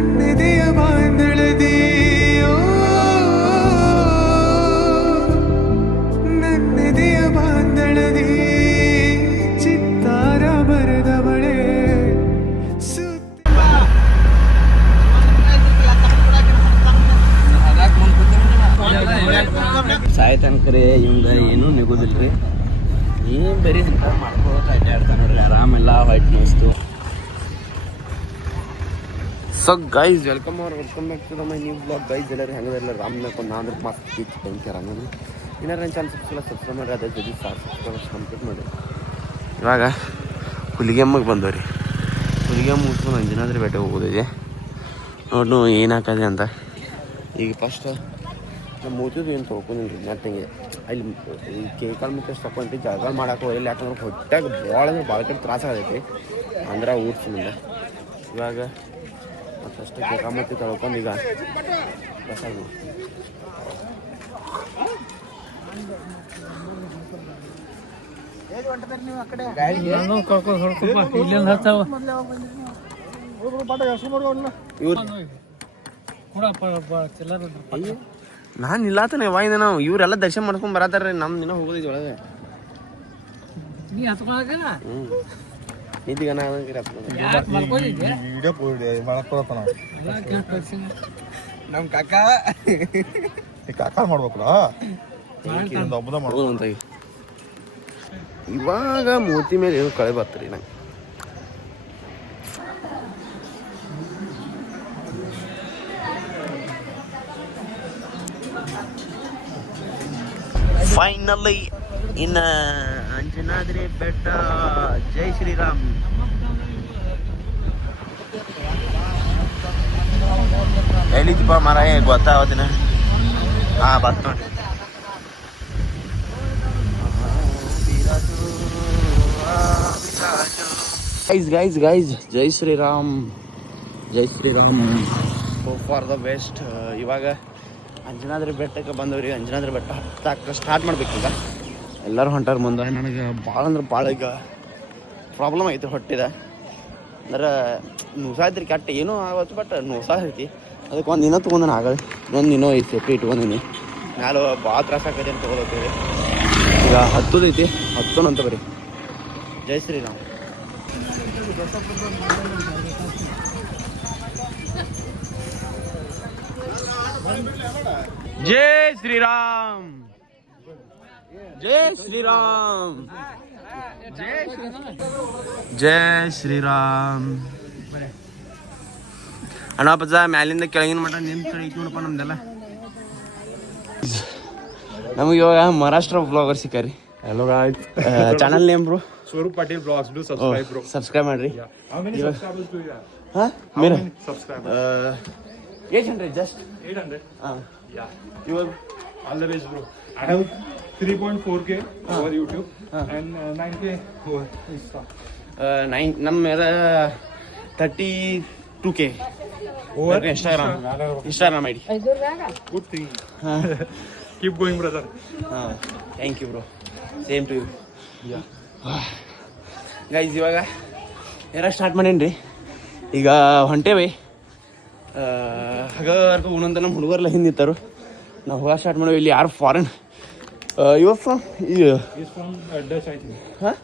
ನನ್ನೆದೆಯ ಬಾಂಧಳದಿ ನನ್ನೆದೆಯ ಬಾಂಧಳದಿ ಚಿತ್ತಾರ ಬರೆದವಳೆ ಸಾಯ್ತನ್ಕರಿ ಇವಂಗ ಏನೂ ನಿಗೋದಿಲ್ರಿ ಏನು ಬರೀ ಅಂತ ಮಾಡ್ಕೊಳಕ್ಕೆ ಅಡ್ಡಾಡ್ತಾನೆ ನೋಡ್ರಿ ಆರಾಮೆಲ್ಲ ವೈಟ್ ನೋಸ್ತು. So guys welcome back to my new blog. Guys ಎಲ್ಲರೂ ಹೆಂಗದಲ್ಲ ರಾಮ್ನಾಕೊಂಡು ನಾನು ಮಸ್ತ್ ಕೀಚ್ ಟೆಂಕರ್ ಅನ್ನೋದು ಏನಾರು ನನ್ನ ಚಾನಲ್ ಸಬ್ಸ್ಕ್ರೈಬ್ ಮಾಡಿ ಅದೇ ಜೊತೆ ಸಬ್ಸ್ಕ್ರೈಬ್ ಕಂಪ್ಲೀಟ್ ಮಾಡಿ. ಇವಾಗ ಹುಲಿಗೆಮ್ಮಗೆ ಬಂದವ್ರಿ. ಹುಲಿಗೆಮ್ಮ ಮುಗಿಸ್ಕೊಂಡು ಅಂಜನಾದ್ರಿ ಬೆಟ್ಟ ಹೋಗೋದಿದೆ ನೋಡು ಏನು ಹಾಕದೆ ಅಂತ. ಈಗ ಫಸ್ಟ್ ನಮ್ಮ ಮೂತಿದ್ದು ಏನು ತೊಳ್ಕೊಂಡಿಲ್ಲ ರೀ ನೆಟ್ಟಂಗೆ ಅಲ್ಲಿ ಈ ಕೇಕಾಳು ಮುಖ ತಗೊಂಡು ಜಳಗಳು ಮಾಡಕ್ಕೆ ಹೋಗಿಲ್ಲ. ಯಾಕಂದ್ರೆ ಹೊಟ್ಟಾಗ ಭಾಳ ಅಂದ್ರೆ ಭಾಳ ಕಡೆ ತ್ರಾಸ ಆಗೈತಿ ಅಂದ್ರೆ ಊಟ ಸಂಬಂಧ. ಇವಾಗ ಮತ್ತಷ್ಟು ಕೇಕ ಮತ್ತೆ ತೊಳ್ಕೊಂಡು ಈಗ ಬಸ್ ಆಗಿ ನಾನು ಇಲ್ಲಾತಾನೆ ಯಾವಾಗ ನಾವು ಇವರೆಲ್ಲ ದರ್ಶನ ಮಾಡ್ಕೊಂಡು ಬರತ್ತಾರ್ರಿ. ನಮ್ಮ ದಿನ ಹೋಗೋದಿದ್ವಿ ಒಳಗೆ ನಿಂತಿಗ ನಮ್ಮ ಕಾಕ ಮಾಡ್ಬೇಕಲ್ಲ ಅಂತ. ಇವಾಗ ಮೂತಿ ಮೇಲೆ ಏನು ಕಳೆ ಬರ್ತೀರಿ ನಂಗೆ. ಫೈನಲಿ ಇನ್ನ ಅಂಜನಾದ್ರಿ ಬೆಟ್ಟ. ಜೈ ಶ್ರೀರಾಮ್. ಎಲ್ಲಿದ್ದಪ್ಪ ಮರ ಗೊತ್ತಾವತ್ತಿನ ಹಾಂ ಬತ್ ನೋಡಿ. ಗೈಸ್ ಗೈಸ್ ಜೈ ಶ್ರೀರಾಮ್ ಜೈ Shriram. Hope for the best. ಇವಾಗ ಅಂಜನಾದ್ರಿ ಬೆಟ್ಟಕ್ಕೆ ಬಂದವ್ರಿ. ಅಂಜನಾದ್ರಿ ಬೆಟ್ಟ ಹತ್ತಕ್ಕೆ ಸ್ಟಾರ್ಟ್ ಮಾಡ್ಬೇಕೀಗ. ಎಲ್ಲರೂ ಹೊಂಟಾರ ಮುಂದೆ. ನನಗೆ ಭಾಳ ಅಂದ್ರೆ ಭಾಳ ಈಗ ಪ್ರಾಬ್ಲಮ್ ಐತಿ ಹೊಟ್ಟಿದ ಅಂದ್ರೆ ನುಸಾಯ್ತ್ರಿ ಕೆಟ್ಟ ಏನೂ ಆವತ್ತು ಬಟ್ ನುಸಾ ಐತಿ. ಅದಕ್ಕೆ ಒಂದು ದಿನ ತೊಗೊಂಡನ ಆಗಲ್ಲ. ಒಂದು ದಿನ ಐತಿ ಸೇಫ್ಟಿ ಇಟ್ಕೊಂಡಿನಿ. ಮ್ಯಾಲೆ ಭಾಳ ತ್ರಾಸ ಆಕೈತಿ ಅಂತ ತೊಗೊಳತ್ತೀವಿ. ಈಗ ಹತ್ತದೈತಿ ಹತ್ತೋನಂತ ಬರೀ. ಜೈ ಶ್ರೀರಾಮ್. जय श्री राम जय श्री राम जय श्री राम. ಅಣ್ಣಪ್ಪಜ ಮ್ಯಾಲಿಂದ ಕೆಳಗಿನ ಮಟ್ಟ ನಿಂತು ಐತಿ ನೋಡಪ್ಪ ನಮ್ದೆಲ್ಲ. ನಮಗೆ ಇವಾಗ ಮಹಾರಾಷ್ಟ್ರ ಬ್ಲಾಗರ್ ಸಿಕ್ಕಾರಿ. Hello guys. Channel name bro Swaroop Patil Vlogs. Do subscribe bro. Subscribe ಮಾಡ್ರಿ. How many subscribers do you have? ಹಾ How ಮೇರೆ many subscribers? 800 just. 800. Yeah. ಇವಾಗ All the best bro. I have 3.4k over YouTube and 9k over Insta. 9 ನಮ್ಮ ಮೇಲೆ 32K Over Instagram ID. Good thing. Keep going brother. Thank you bro. Same to you. Guys ಇವಾಗ ಏನಾರ start ಮಾಡೇನಿ ರೀ. ಈಗ ಹೊಂಟೇವಿ ಹಗರ್ಕ ಉಣಂತ. ನಮ್ಮ ಹುಡುಗರೆಲ್ಲ ಹಿಂದಿತ್ತಾರು. ನಾವು ಹೋಗ ಸ್ಟಾರ್ಟ್ ಮಾಡೇವಿ. ಇಲ್ಲಿ ಯಾರು ಫಾರಿನ್ ಇವ from He's from Dutch I think. ಹಾಂ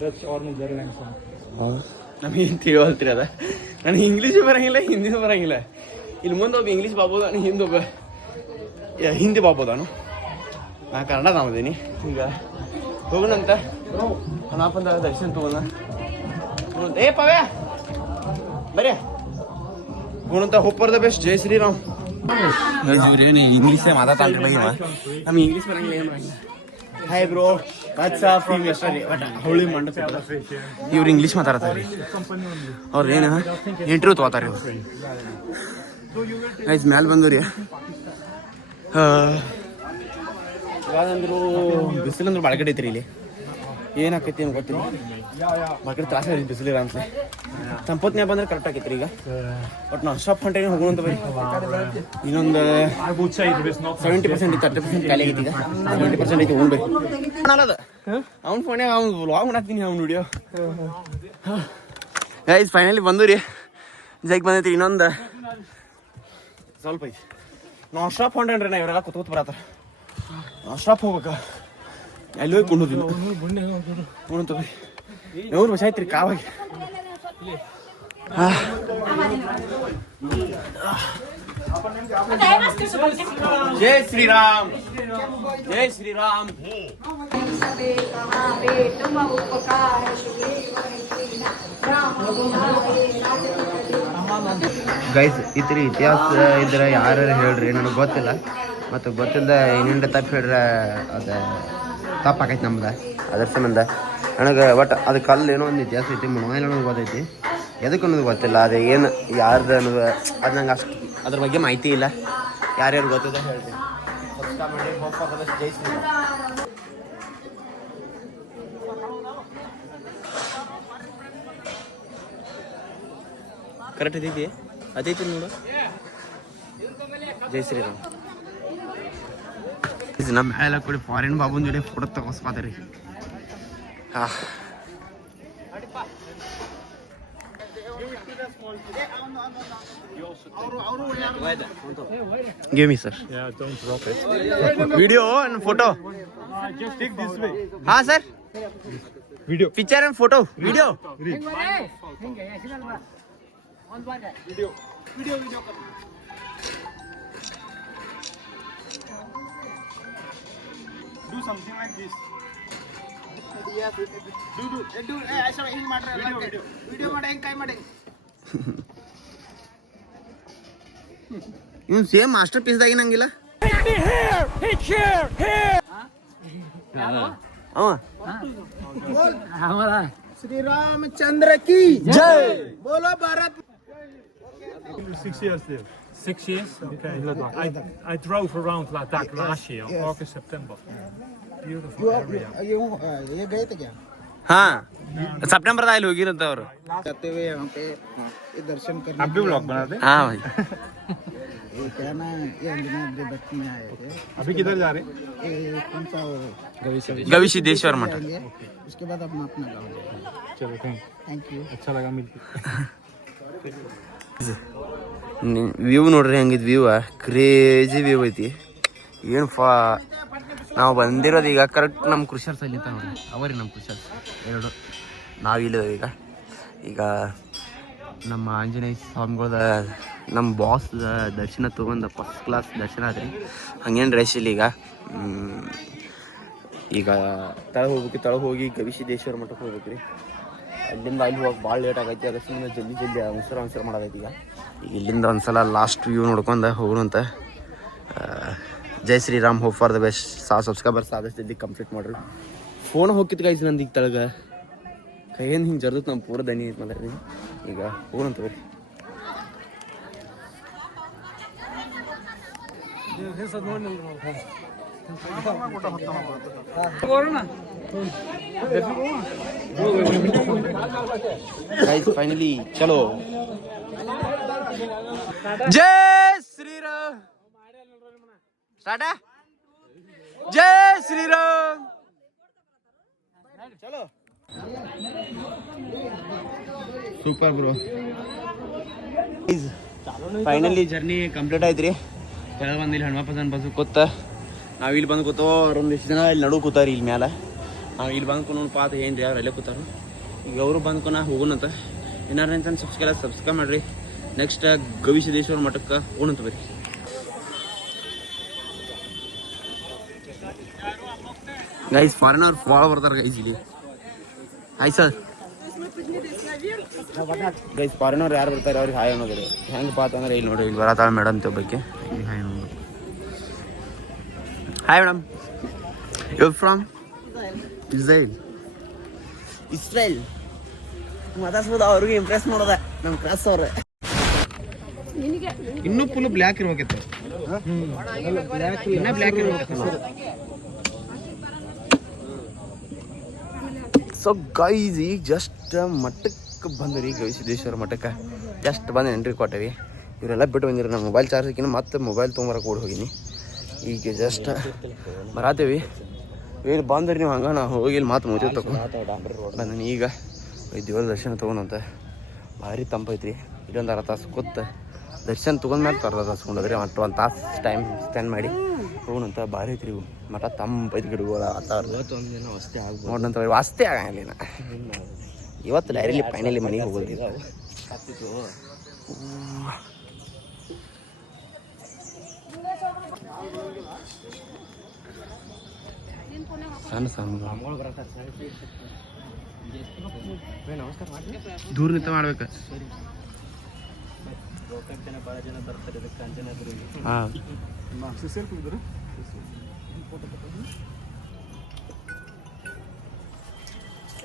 Dutch or Netherlands. ನಮಗೆ ಏನು ತಿಳಿವಲ್ತೀರಿ ಅದ. ನನಗೆ ಇಂಗ್ಲೀಷು ಬರೋಂಗಿಲ್ಲ ಹಿಂದಿನೂ ಬರೋಂಗಿಲ್ಲ. ಇಲ್ಲಿ ಮುಂದೆ ಒಬ್ಬ ಇಂಗ್ಲೀಷ್ ಬಾಬೋದಾನು ಹಿಂದೆ ಒಬ್ಬ ಹಿಂದಿ ಬಾಬೋದಾನು. ನಾ ಕನ್ನಡ ನಾವದೀನಿ. ಈಗ ಹೋಗೋಣಂತ ಅನಾಪಂದಾಗ ದರ್ಶನ ತಗೋಣ. ಏ ಪವ್ಯ ಬರೇ ಹೋಗೋಣಂತ. Hope for the best. ಜೈ ಶ್ರೀರಾಮ್. ಇವ್ರೇನು ಇಂಗ್ಲೀಷೇ ಮಾತಾಡ್ತಾರೆ ಬಗ್ಗೆ ನಮ್ಗೆ ಇಂಗ್ಲೀಷ್ ಬರಂಗಿಲ್ಲ ಏನು ಬರಂಗಿಲ್ಲ. Hi bro what's up from yesterday but ಹೌಳಿ ಮಂಡ ಇವ್ರು ಇಂಗ್ಲೀಷ್ ಮಾತಾಡ್ತಾರೆ ರೀ. ಅವ್ರು ಏನು ಇಂಟರ್ವ್ಯೂ ತೊಗೋತಾರೆ ಇವ್ರು. ಆಯ್ತು ಮ್ಯಾಲೆ ಬಂದು ರೀ. ಇವಾಗಂದ್ರು ಬಿಸಿಲಂದ್ರೆ ಭಾಳ ಕಡೆ ಐತ್ರಿ ಇಲ್ಲಿ. ಏನಾಕೈತಿ ಏನು ಗೊತ್ತಿಲ್ಲ. ಭಾಳ ಕಡೆ ತ್ರಾಸ ಐತಿ ಬಿಸಿಲಿರ ಅಂತ. ಸಂಪತ್ನ್ಯಾಗ ಬಂದ್ರೆ ಕರೆಕ್ಟ್ ಆಕೈತ್ರಿ ಈಗ. ಬಟ್ ನಾವು ಸ್ಟಾಪ್ ಹೊಂಟೇನೆ ಹೋಗೋಣಂತ ಬರೀ. ಇನ್ನೊಂದು 70% 30% ಖಾಲಿ ಆಗೈತಿ. ಈಗ 70% ಐತಿ. ಹೋಗ್ಬೇಕು ಅನ್ನೋದು ಅವ್ನ ಫೋನ್ಯಾಗ ಅವ್ನು ವ್ಲಾಗ್ ಮಾಡಾಕ್ತೀನಿ ಅವ್ನು ವಿಡಿಯೋ. ಗೈಸ್ ಫೈನಲಿ ಬಂದು ರೀ. ಜೈಕ್ ಬಂದೈತಿ ಇನ್ನೊಂದು ಸ್ವಲ್ಪ ಐತಿ ನಾನ್ ಸ್ಟಾಪ್ ಹೊಂಡ್ರಿ ನಾ ಇವರೆಲ್ಲ ಕೂತ್ ಬರತ್ತಾರ ನಾನ್ ಸ್ಟಾಪ್ ಹೋಗ್ಬೇಕ ಎಲ್ಲಿ ಹೋಗಿ ಕುಂಡುದಿಲ್ಲ ಕುಣ್ ತಗೋರಿ ನೂರು ವರ್ಷ ಆಯ್ತು ರೀ ಕಾವಾಗಿ ಜೈ ಶ್ರೀರಾಮ್ ಜೈ ಶ್ರೀರಾಮ್ ಗೈಸ್ ಇತ್ರಿ ಇತಿಹಾಸ ಇದ್ರೆ ಯಾರು ಹೇಳ್ರಿ ನನಗೆ ಗೊತ್ತಿಲ್ಲ ಮತ್ತು ಗೊತ್ತಿಲ್ಲದ ಏನೇನು ತಪ್ಪು ಹೇಳ್ರೆ ಅದು ತಪ್ಪಾಕೈತಿ ನಮ್ದು ಅದ್ರ ಸಂಬಂಧ ನನಗೆ ಒಟ್ಟು ಅದು ಕಲ್ಲು ಏನೋ ಒಂದು ಇತಿಹಾಸ ಐತಿ ಮುಣವಾಯಿಲ್ ಅನ್ನೋದು ಗೊತ್ತೈತಿ ಎದಕ್ಕೆ ಅನ್ನೋದು ಗೊತ್ತಿಲ್ಲ ಅದು ಏನು ಯಾರ್ದು ಅನ್ನೋದು ಅದು ನಂಗೆ ಅಷ್ಟು ಅದ್ರ ಬಗ್ಗೆ ಮಾಹಿತಿ ಇಲ್ಲ ಯಾರ್ಯಾರು ಗೊತ್ತಿದೆ ಹೇಳ್ತೀನಿ ಜೈ ಶ್ರೀರಾಮ್ ಕರೆಕ್ಟ್ ಇದೈತಿ ಅದೈತಿ ನೋಡು ಜೈ ಶ್ರೀರಾಮ್ ನಮ್ಮ ಎಲ್ಲ ಕೂಡ ಫಾರಿನ್ ಬಾಬುನ ಜೊತೆ ಫೋಟೋ ತಗೋಸ್ಕೋತೀರಿ ಹಾಂ Give me, sir. Yeah, don't drop it. Video and photo. Just take this way. हाँ sir. Video. Picture and photo. Video. Video. Do something like this. Do. ऐसा ಹಿಂಗ್ ಮಾಡ್ರೆ video ಮಾಡಿ ಹೆಂಗ್ ಕೈ ಮಾಡಿ. ಇವ್ನು ಸೇಮ್ ಮಾಸ್ಟರ್ ಪೀಸ್ ದಾಗಿನಂಗಿಲ್ಲ ಶ್ರೀರಾಮಚಂದ್ರ ಕಿ ಜೈ ಬೋಲೋ Bharat 6 years there. 6 years? Okay. I drove around Ladakh last year, August, September. Beautiful area. ये गए थे क्या हाँ सितंबर दाइल होगी रहता और जाते हुए यहाँ पे ये दर्शन करने आप भी व्लॉग बना दे. हाँ भाई ये क्या ना ये अंजना बच्ची में आए थे अभी किधर जा रहे? ये कौन सा गवी सिद्धेश्वर मठ उसके बाद हम अपना गाँव जाएंगे. चलो थैंक यू अच्छा लगा मिलके. ವ್ಯೂ ನೋಡ್ರಿ ಹಂಗಿದ್ ವ್ಯೂ ಕ್ರೇಜಿ ವ್ಯೂ ಐತಿ ಏನು ನಾವು ಬಂದಿರೋದು ಈಗ ಕರೆಕ್ಟ್ ನಮ್ಮ ಕೃಷಿಯರ್ಸ್ ಅಲ್ಲಿ ನೋಡ್ರಿ ಅವರಿ ನಮ್ಮ ಕೃಷಿಯರ್ಸ್ ಎರಡು ನಾವು ಇಲ್ಲಿದ್ದೇವೆ ಈಗ ನಮ್ಮ ಆಂಜನೇಯ ಸ್ವಾಮಿಗಳದ ನಮ್ಮ ಬಾಸ್ ದರ್ಶನ ತೊಗೊಂಡು ಫಸ್ಟ್ ಕ್ಲಾಸ್ ದರ್ಶನ ಆದ್ರಿ ಹಂಗೇನು ರಶ್ ಇಲ್ಲ ಈಗ ತಳ ಹೋಗಿ ಗವಿಸಿದ್ದೇಶ್ವರ ಮಠಕ್ಕೆ ಹೋಗ್ಬೇಕ್ರಿ ಅಲ್ಲಿಂದ ಅಲ್ಲಿ ಹೋಗಿ ಭಾಳ ಲೇಟ್ ಆಗೈತಿ ಅದಕ್ಕೆ ಸುಮ್ಮನೆ ಜಲ್ದಿ ಅವಸರ ಮಾಡೋದೈತಿ ಈಗ ಇಲ್ಲಿಂದ ಒಂದ್ಸಲ ಲಾಸ್ಟ್ ವ್ಯೂ ನೋಡ್ಕೊಂಡು ಹೋಗೋಣಂತ ಜೈ Shriram hope for the best subscribers ಆದಷ್ಟು ಜಲ್ದಿ ಕಂಪ್ಲೀಟ್ ಮಾಡ್ರಿ ಫೋನ್ ಹೋಗಿತ್ತು ಗೈಸ್ ನಂದು ಈಗ ತಳಗ ಕೈಯೇನು ಹಿಂಗೆ ಜರ್ದತ್ ನಮ್ಮ ಪೂರ ದನಿ ಐತೆ ಮಾತಾಡ್ತೀನಿ ಈಗ ಹೋಗೋಣಂತ ಬರ್ರಿ गाइस फाइनली चलो जय श्री राम स्टार्ट है जय श्री राम चलो super bro finally journey complete ಆಯ್ತು ರೀ ಕೆಳಗೆ ಬಂದು ಇಲ್ಲಿ ಹನುಮಪ್ಪನ ಬಸ್ ಕೂತ ನಾವು ಇಲ್ಲಿ ಬಂದು ಕೂತೋ ಒಂದಿಷ್ಟು ಜನ ಇಲ್ಲಿ ನಡು ಕೂತಾರ ಇಲ್ಲಿ ಮ್ಯಾಲೆ ನಾವು ಇಲ್ಲಿ ಬಂದು ಕೊನೋಣ ಪಾತ ಏನು ರೀ ಅವ್ರು ಅಲ್ಲೇ ಕೂತಾರ ಈಗ ಅವರು ಬಂದ್ಕೊನ ಹೋಗೋಣಂತ ಏನಾರು ಅಂತ ಸಬ್ಸ್ಕ್ರೈಬ್ ಮಾಡಿರಿ ನೆಕ್ಸ್ಟ್ ಗವಿಸಿದ್ದೇಶ್ವರ ಮಠಕ್ಕೆ ಹೋಗೋಣಂತ ಬರ್ರಿ ಗೈಸ್ ಫಾರಿನರ್ ಭಾಳ ಬರ್ತಾರೆ ಗೈಸ್ ಇಲ್ಲಿ ಹಾಯ್ ಸರ್ ಗೈಸ್ ಫಾರಿನರ್ ಯಾರು ಬರ್ತಾರೆ ಅವ್ರಿಗೆ ಹಾಯ್ ಅನ್ನೋದ್ರಿ ಹೆಂಗೆ ಪಾತ ಅಂದ್ರೆ ಇಲ್ಲಿ ನೋಡ್ರಿ ಇಲ್ಲಿ ಬರತ್ತಾಳ ಮೇಡಮ್ ಬಗ್ಗೆ ಹಾಯ್ ನೋಡಿ hi madam you from Israel ಮಾತಾಡ್ಸ್ಬೋದು ಅವ್ರಿಗೆ ಇಂಪ್ರೆಸ್ ಮಾಡೋದ ನಮ್ಮ ಕ್ಲಾಸ್ ಅವ್ರೆ ಇನ್ನೂ ಫುಲ್ ಬ್ಲ್ಯಾಕ್ ಇರ್ಬೇಕಿತ್ತು ಇನ್ನೂ ಬ್ಲ್ಯಾಕ್ ಇರ್ಬೇಕಿತ್ತು ಸೊ ಗೈಸ್ ಈಗ ಜಸ್ಟ್ ಮಠಕ್ಕೆ ಬಂದ್ರಿ ಗವಿಸಿದ್ದೇಶ್ವರ ಮಠಕ್ಕೆ ಜಸ್ಟ್ ಬಂದು ಎಂಟ್ರಿ ಕೊಟ್ಟೇವಿ ಇವರೆಲ್ಲ ಬಿಟ್ಟು ಬಂದಿರಿ ನಮ್ಮ ಮೊಬೈಲ್ ಚಾರ್ಜಕ್ಕಿಂತ ಮತ್ತೆ ಮೊಬೈಲ್ ತೊಗೊಂಬರಕ್ಕೆ ಓಡಿ ಹೋಗಿನಿ ಈಗ ಜಸ್ಟ್ ಬರತ್ತೇವಿ ಇಲ್ಲಿ ಬಂದ್ರಿ ನೀವು ಹಂಗೆ ನಾವು ಹೋಗಿ ಇಲ್ಲಿ ಮಾತು ಮುಗಿದು ಬಂದೀನಿ ಈಗ ದೇವರ ದರ್ಶನ ತೊಗೊಂಡಂತ ಭಾರಿ ತಂಪೈತ್ರಿ ಇದೊಂದು ಅರ್ಧ ತಾಸು ಕೂತು ದರ್ಶನ ತೊಗೊಂಡ್ಮೇಲೆ ಅರ್ಧ ತಾಸು ಕೊಂಡೋದ್ರಿ ಒಂದು ತಾಸು ಟೈಮ್ ಸ್ಪೆಂಡ್ ಮಾಡಿ ಹೋಗೋಣಂತ ಭಾರಿ ಐತ್ರಿ ಮಠ ತಂಪೈತಿ ಗಿಡಗಳು ಆತಾರ ನೋಡಂತ ವಾಸ್ತೆ ಆಗಲಿಲ್ಲ ಇವತ್ತು ಡೈರಿಲಿ ಫೈನಲಿ ಮನೆಗೆ ಹೋಗೋದು ಸಣ್ಣ ಸಣ್ಣ ದೂರ ನಿಂತ ಮಾಡ್ಬೇಕು ಹಾಂ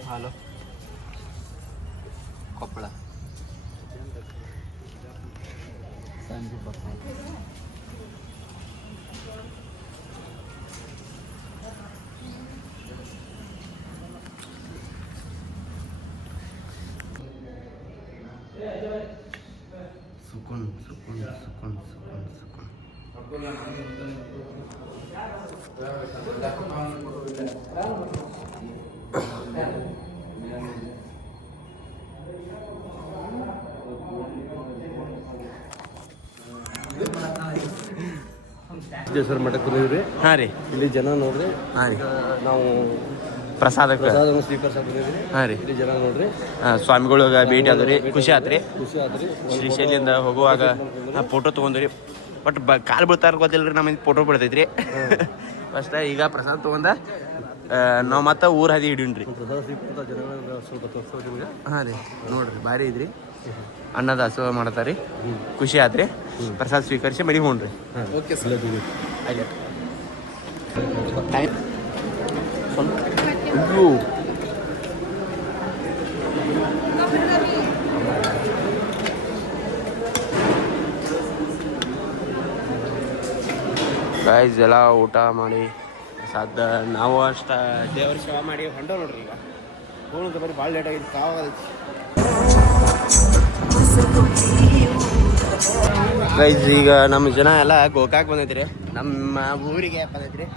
ಹಲೋ ಕೊಪ್ಪಳ ಸುಕೂನ್ ಸುಕೂನ್ ಸುಕೂನ್ ಸುಕೂನ್ ಸುಕೂನ್ ಸಿದ್ದೇಶ್ವರ ಮಠಕ್ಕೆ ಬಂದಿದ್ರಿ. ಹಾಂ ರೀ ಇಲ್ಲಿ ಜನ ನೋಡ್ರಿ. ಹಾಂ ರೀ ನಾವು ಪ್ರಸಾದಕ್ಕೆ ಪ್ರಸಾದವನ್ನು ಸ್ವೀಕರಿಸಕ್ಕೆ ಬಂದಿದ್ರಿ. ಹಾಂ ರೀ ಇಲ್ಲಿ ಜನ ನೋಡ್ರಿ. ಸ್ವಾಮಿಗಳಿಗೆ ಭೇಟಿ ಆದ್ರಿ ಖುಷಿ ಆತ್ರಿ. ಖುಷಿ ಆದ್ರಿ. ಶ್ರೀಶೈಲಿಂದ ಹೋಗುವಾಗ ಫೋಟೋ ತೊಗೊಂಡ್ರಿ ಬಟ್ ಕಾಲು ಬೀಳ್ತಾರ ಗೊತ್ತಿಲ್ಲ ರೀ ನಮಗೆ ಫೋಟೋ ಬಿಡ್ತೈತ್ರಿ ಫಸ್ಟ್ ಈಗ ಪ್ರಸಾದ ತೊಗೊಂಡ ನಾವು ಮತ್ತೆ ಊರು ಹದಿ ಹಿಡೀನ್ರಿ. ಪ್ರಸಾದ ಸ್ವೀಕೃತ ಜನಗಳ ಸ್ವಲ್ಪ ತೋರಿಸೋ ನಿಮ್ಗೆ. ಹಾಂ ರೀ ನೋಡ್ರಿ ಭಾರಿ ಇದ್ರಿ ಅನ್ನದ ಹಸುವ ಮಾಡ್ತಾರೆ ರೀ ಖುಷಿ ಆತ್ರಿ. ಪ್ರಸಾದ ಸ್ವೀಕರಿಸಿ ಮನೆಗೆ ಹೋಗ್ರಿ. Okay sir. ಗೈಸ್ ಎಲ್ಲ ಊಟ ಮಾಡಿ ಪ್ರಸಾದ ನಾವು ಅಷ್ಟ ದೇವ್ರ ಸೇವಾ ಮಾಡಿ ಹೊಂಟೋ ನೋಡ್ರಿ. ಈಗ ಹೋಗೋದು ಬರೀ ಭಾಳ ಲೇಟ್ ಆಗಿತ್ತು ಕಾವಾಗೈತಿ. ಗೈಸ್ ಈಗ ನಮ್ಮ ಜನ ಎಲ್ಲ ಗೋಕಾಕ್ ಬಂದೈತಿ ರೀ, ನಮ್ಮ ಊರಿಗೆ ಬಂದೈತಿ.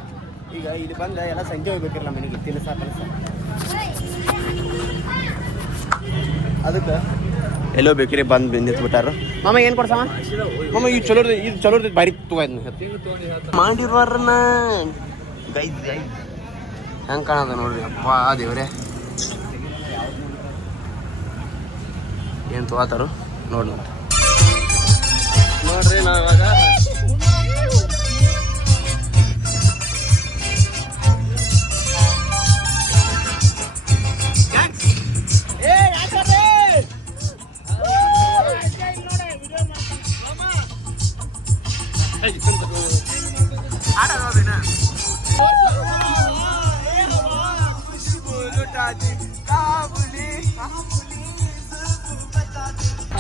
ಈಗ ಇಲ್ಲಿ ಬಂದು ಎಲ್ಲ ಸಂಜೆ ಹೋಗ್ಬೇಕಿರಲ್ಲ ಮನೆಗೆ ತಿನ್ನಸ ಪಲಸ ಅದಕ್ಕೆ ಎಲ್ಲೋ ಬೇಕ್ರಿ ಬಂದು ನಿಂತ್ಬಿಟ್ಟಾರ. ಮಾಮ ಏನು ಕೊಡ್ಸಮ್ಮ ಮಾಮ ಇದು ಚಲೋ ಇರ್ತೈತಿ ಭಾರಿ ತಗೋಯ್ತು ಮಾಡಿರ್ವಾರನ ಗೈಸ್ ಗೈಸ್ ಹೆಂಗೆ ಕಾಣದ ನೋಡ್ರಿ. ಅಪ್ಪ ದೇವ್ರೆ ಏನು ತಗೋತಾರು ನೋಡ್ರಿ ನೋಡ್ರಿ ನಾವು ಇವಾಗ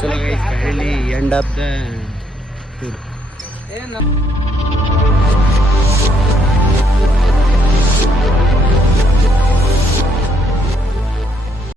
ಚಲೋ guys finally end of the tour.